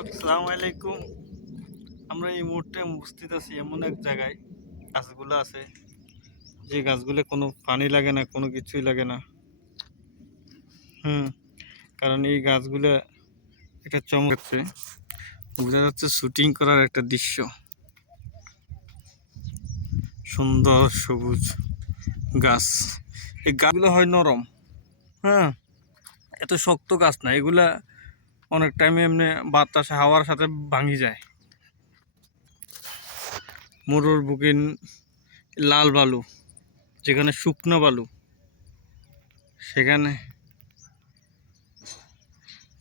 আসসালামু আলাইকুম। আমরা এই মুহূর্তে উপস্থিত আছি এমন এক জায়গায়, গাছগুলো আছে যে গাছগুলো কোনো পানি লাগে না, কোনো কিছুই লাগে না। কারণ এই গাছগুলো একটা চমক আছে, বোঝা যাচ্ছে শুটিং করার একটা দৃশ্য। সুন্দর সবুজ গাছ। এই গাছগুলো হয় নরম, হ্যাঁ, এত শক্ত গাছ না এগুলা। অনেক টাইমে এমনি বাতাস হাওয়ার সাথে ভাঙি যায়। মরুর বুকে লাল বালু, যেখানে শুকনো বালু, সেখানে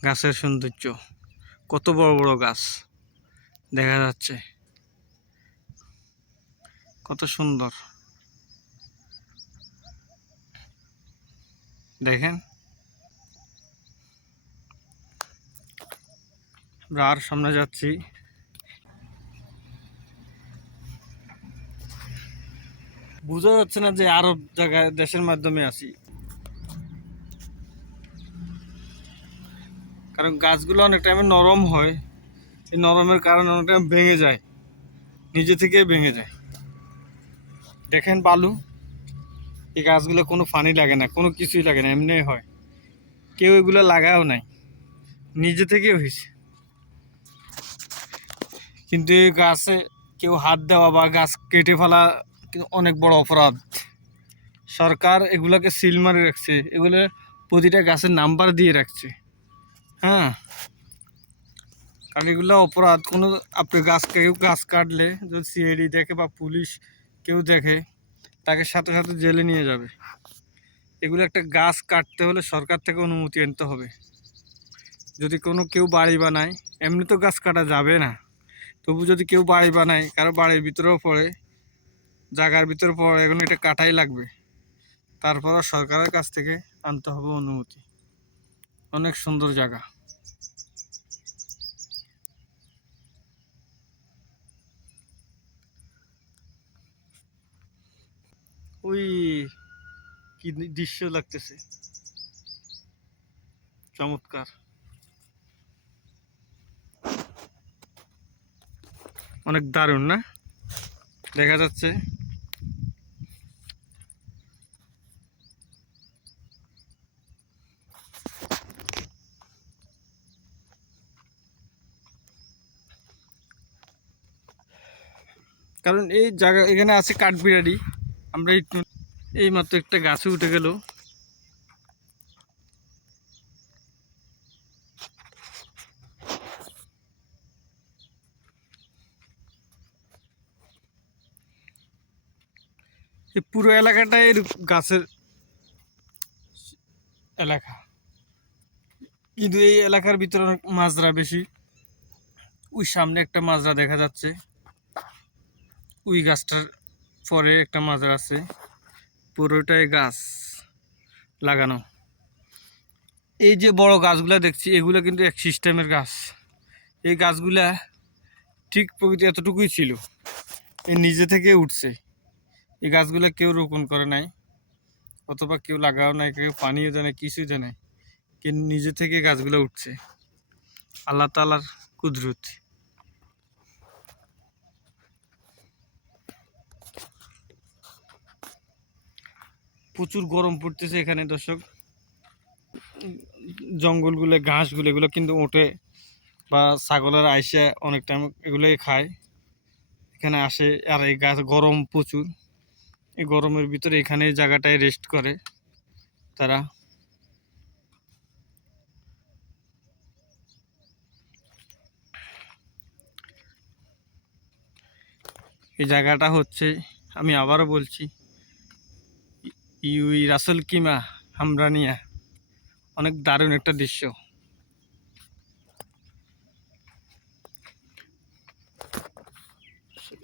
গাছের সৌন্দর্য। কত বড় বড় গাছ দেখা যাচ্ছে, কত সুন্দর দেখেন। আমরা আর সামনে যাচ্ছি, বোঝা যাচ্ছে না যে আরব জায়গায় দেশের মাধ্যমে আছি, কারণ গাছগুলো অনেক টাইমে নরম হয়। এই নরমের কারণে অনেক টাইম ভেঙে যায়, নিজে থেকেই ভেঙে যায়। দেখেন বালু, এই গাছগুলো কোনো পানি লাগে না, কোনো কিছুই লাগে না, এমনি হয়। কেউ এগুলো লাগাও নাই, নিজে থেকেই হয়েছে। কিন্তু এই গাছে কেউ হাত দেওয়া বা গাছ কেটে ফেলা কিন্তু অনেক বড় অপরাধ। সরকার এগুলাকে সিল মারে রাখছে, এগুলো প্রতিটা গাছের নাম্বার দিয়ে রাখছে। হ্যাঁ, কারণ এগুলো অপরাধ। কোনো আপনি কেউ গাছ কাটলে যদি সিআইডি দেখে বা পুলিশ কেউ দেখে, তাকে সাথে সাথে জেলে নিয়ে যাবে। এগুলো একটা গাছ কাটতে হলে সরকার থেকে অনুমতি আনতে হবে। যদি কেউ বাড়ি বানায়, এমনি তো গাছ কাটা যাবে না, তবু যদি কেউ বাড়ি বানায়, কারো বাড়ির ভিতরেও পড়ে, জায়গার ভিতরে পড়ে, এগুলো এটা কাটাই লাগবে। তারপর সরকারের কাছ থেকে আনতে হবে অনুমতি। অনেক সুন্দর জায়গা। ওই কি দৃশ্য লাগতেছে, চমৎকার, অনেক দারুণ না? দেখা যাচ্ছে কারণ এই জায়গা এখানে আছে কাঠবিড়ালি। আমরা এই মাত্র একটা গাছে উঠে গেল। এই পুরো এলাকাটাই গাছের এলাকা, কিন্তু এই এলাকার ভিতরে অনেক মাজরা বেশি। ওই সামনে একটা মাজরা দেখা যাচ্ছে, ওই গাছটার পরে একটা মাজরা আছে। পুরোটাই গাছ লাগানো। এই যে বড় গাছগুলা দেখছি, এগুলো কিন্তু এক সিস্টেমের গাছ। এই গাছগুলা ঠিক প্রকৃতি এতটুকুই ছিল, এই নিজে থেকে উঠছে। এই গাছগুলা কেউ রোপণ করে নাই, অথবা কেউ লাগাও নাই, কেউ পানিও দেয় না, কিছুই দেয় নাই, কিন্তু নিজে থেকে গাছগুলো উঠছে। আল্লাহ তাআলার কুদরত। প্রচুর গরম পড়তেছে এখানে দর্শক। জঙ্গলগুলো, ঘাসগুলো, এগুলো কিন্তু ওঠে, বা ছাগলের আইসা অনেক টাইম এগুলোই খায়, এখানে আসে। আর এই গাছ গরম প্রচুর, এই গরমের ভিতরে এখানে জায়গাটায় রেস্ট করে তারা। এই জায়গাটা হচ্ছে, আমি আবারও বলছি, রাসেল কিমা হামরানিয়া। অনেক দারুণ একটা দৃশ্য।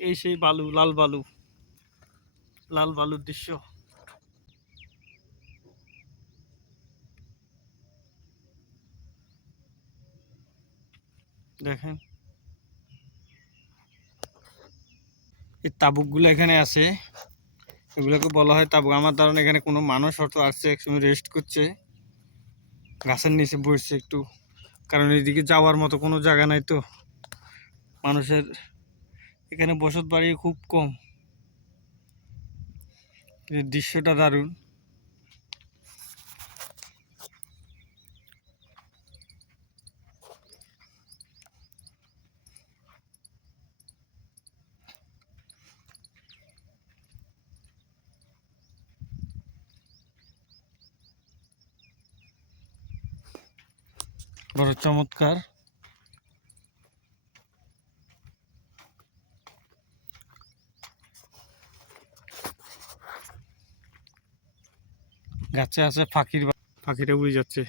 এই সেই বালু, লাল বালু, লাল বালুর দৃশ্য দেখেন। এই তাবুকগুলো এখানে আছে, এগুলোকে বলা হয় তাবুক। আমার ধারণা এখানে কোনো মানুষ হয়তো আসছে, একসময় রেস্ট করছে, গাছের নিচে বসছে, একটু কারণ এদিকে যাওয়ার মতো কোনো জায়গা নাই তো, মানুষের এখানে বসত বাড়ি খুব কম। এই দৃশ্যটা দারুণ। বড় চমৎকার। গাছে আছে পাখিরা উড়ে যাচ্ছে।